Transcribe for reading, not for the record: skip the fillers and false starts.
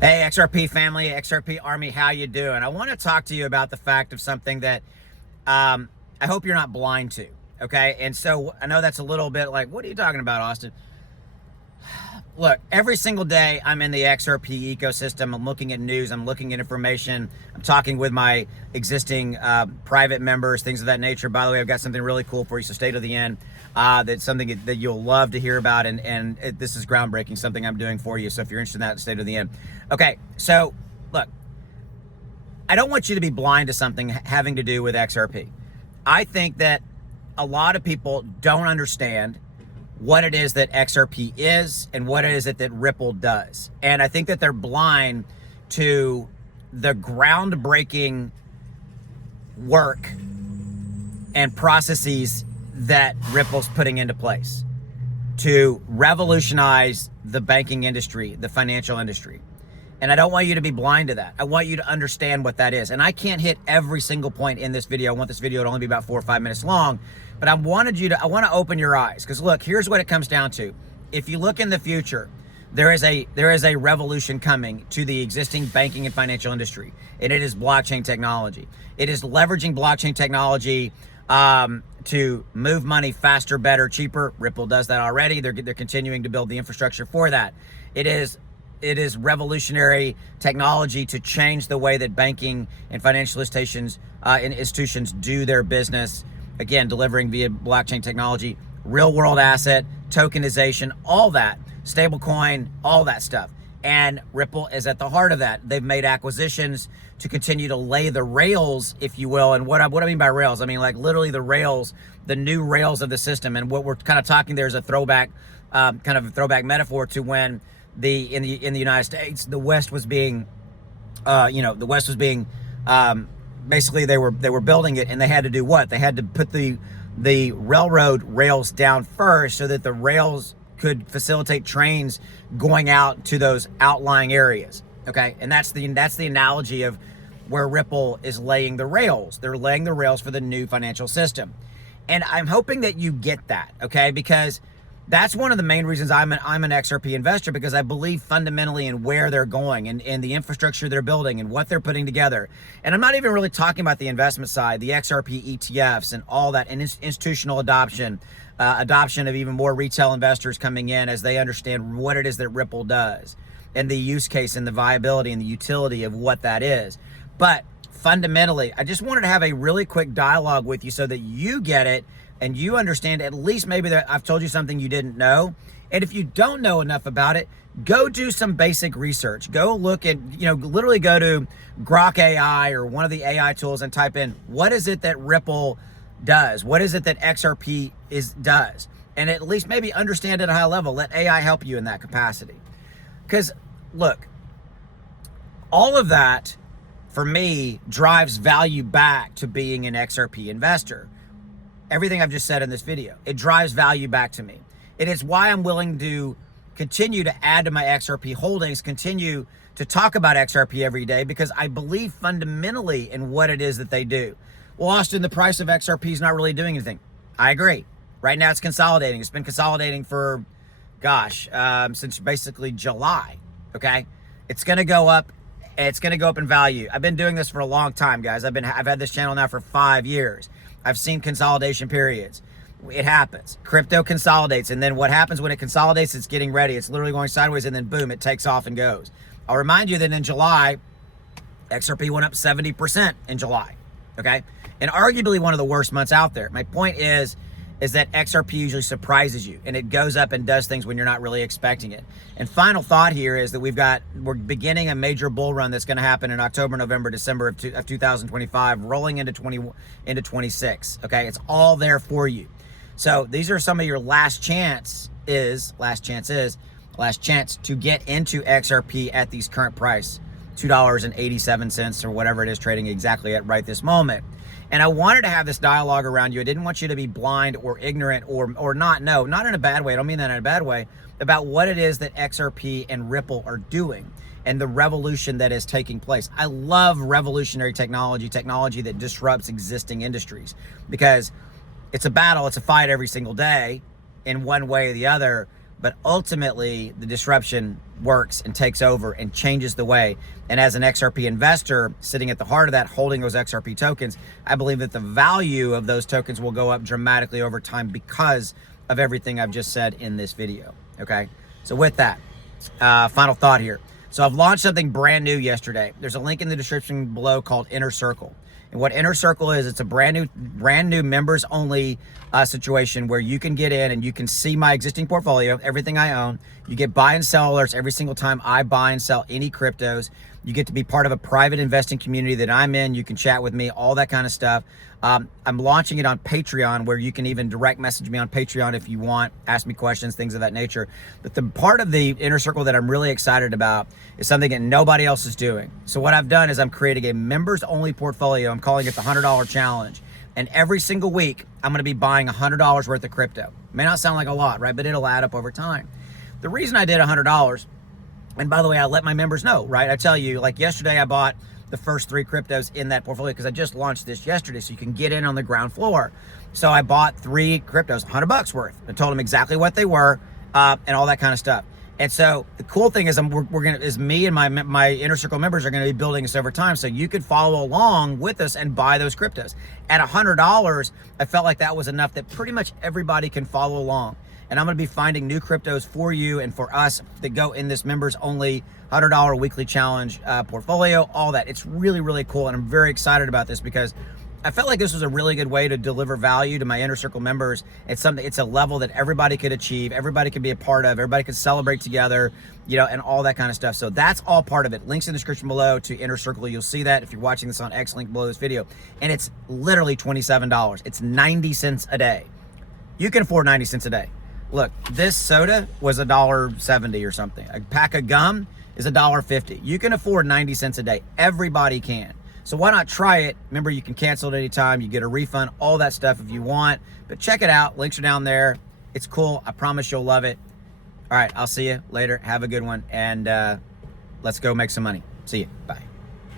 Hey, XRP family, XRP Army, how you doing? I want to talk to you about the fact of something that I hope you're not blind to, okay? And so I know that's a little bit like, what are you talking about, Austin? Look, every single day I'm in the XRP ecosystem. I'm looking at news. I'm looking at information. I'm talking with my existing private members, things of that nature. By the way, I've got something really cool for you, so stay to the end. That's something that you'll love to hear about, and this is groundbreaking, something I'm doing for you. So if you're interested in that, stay to the end. Okay, so look, I don't want you to be blind to something having to do with XRP. I think that a lot of people don't understand what it is that XRP is and what it is that Ripple does. And I think that they're blind to the groundbreaking work and processes that Ripple's putting into place to revolutionize the banking industry, the financial industry. And I don't want you to be blind to that. I want you to understand what that is. And I can't hit every single point in this video. I want this video to only be about 4 or 5 minutes long, but I want to open your eyes, because look, here's what it comes down to. If you look in the future, there is a revolution coming to the existing banking and financial industry, and it is blockchain technology. It is leveraging blockchain technology to move money faster, better, cheaper. Ripple does that already. They're continuing to build the infrastructure for that. It is revolutionary technology to change the way that banking and financial institutions do their business. Again, delivering via blockchain technology, real world asset, tokenization, all that, stablecoin, all that stuff. And Ripple is at the heart of that. They've made acquisitions to continue to lay the rails, if you will. And what I mean by rails, I mean like literally the rails, the new rails of the system. And what we're kind of talking there is a throwback, metaphor to when in the United States, the West was being, basically they were building it, and they had to do what? They had to put the railroad rails down first so that the rails could facilitate trains going out to those outlying areas. Okay, and that's the analogy of where Ripple is laying the rails. They're laying the rails for the new financial system, and I'm hoping that you get that. Okay, because that's one of the main reasons I'm an XRP investor, because I believe fundamentally in where they're going and the infrastructure they're building and what they're putting together. And I'm not even really talking about the investment side, the XRP ETFs and all that, and institutional adoption of even more retail investors coming in as they understand what it is that Ripple does and the use case and the viability and the utility of what that is. But fundamentally, I just wanted to have a really quick dialogue with you so that you get it and you understand at least maybe that I've told you something you didn't know. And if you don't know enough about it, go do some basic research. Go look at, literally go to Grok AI or one of the AI tools and type in, what is it that Ripple does? What is it that XRP does? And at least maybe understand at a high level. Let AI help you in that capacity. Because look, all of that for me drives value back to being an XRP investor. Everything I've just said in this video, it drives value back to me. It is why I'm willing to continue to add to my XRP holdings, continue to talk about XRP every day, because I believe fundamentally in what it is that they do. Well, Austin, the price of XRP is not really doing anything. I agree. Right now it's consolidating. It's been consolidating for, since basically July, okay? It's going to go up. It's going to go up in value. I've been doing this for a long time, guys. I've had this channel now for 5 years. I've seen consolidation periods. It happens. Crypto consolidates, and then what happens when it consolidates, it's getting ready. It's literally going sideways, and then boom, it takes off and goes. I'll remind you that in July, XRP went up 70% in July, okay? And arguably one of the worst months out there. My point is that XRP usually surprises you, and it goes up and does things when you're not really expecting it. And final thought here is that we're beginning a major bull run that's going to happen in October, November, December of 2025, rolling into 26. Okay, it's all there for you. So these are some of your last chance to get into XRP at these current price, $2.87 or whatever it is trading exactly at right this moment. And I wanted to have this dialogue around you. I didn't want you to be blind or ignorant or not in a bad way. I don't mean that in a bad way, about what it is that XRP and Ripple are doing and the revolution that is taking place. I love revolutionary technology that disrupts existing industries, because it's a battle, it's a fight every single day in one way or the other. but ultimately the disruption works and takes over and changes the way. And as an XRP investor sitting at the heart of that, holding those XRP tokens, I believe that the value of those tokens will go up dramatically over time because of everything I've just said in this video. Okay, so with that, final thought here. So I've launched something brand new yesterday. There's a link in the description below called Inner Circle. And what Inner Circle is, it's a brand new members only situation where you can get in and you can see my existing portfolio, everything I own. You get buy and sell alerts every single time I buy and sell any cryptos. You get to be part of a private investing community that I'm in. You can chat with me, all that kind of stuff. I'm launching it on Patreon, where you can even direct message me on Patreon if you want, ask me questions, things of that nature. But the part of the Inner Circle that I'm really excited about is something that nobody else is doing. So what I've done is I'm creating a members only portfolio. I'm calling it the $100 challenge. And every single week, I'm going to be buying $100 worth of crypto. May not sound like a lot, right? But it'll add up over time. The reason I did $100, and by the way, I let my members know, right? I tell you, like yesterday, I bought the first 3 cryptos in that portfolio because I just launched this yesterday, so you can get in on the ground floor. So I bought 3 cryptos, $100 worth. I told them exactly what they were and all that kind of stuff. And so the cool thing is, me and my Inner Circle members are going to be building this over time, so you could follow along with us and buy those cryptos. At $100, I felt like that was enough that pretty much everybody can follow along. And I'm going to be finding new cryptos for you and for us that go in this members only $100 weekly challenge portfolio, all that. It's really, really cool. And I'm very excited about this because I felt like this was a really good way to deliver value to my Inner Circle members. It's a level that everybody could achieve, everybody could be a part of, everybody could celebrate together, and all that kind of stuff. So that's all part of it. Links in the description below to Inner Circle. You'll see that if you're watching this on X, link below this video. And it's literally $27. It's 90 cents a day. You can afford 90 cents a day. Look, this soda was $1.70 or something. A pack of gum is $1.50. You can afford 90 cents a day. Everybody can. So why not try it? Remember, you can cancel it anytime. You get a refund, all that stuff if you want. But check it out. Links are down there. It's cool. I promise you'll love it. All right, I'll see you later. Have a good one. And let's go make some money. See you. Bye.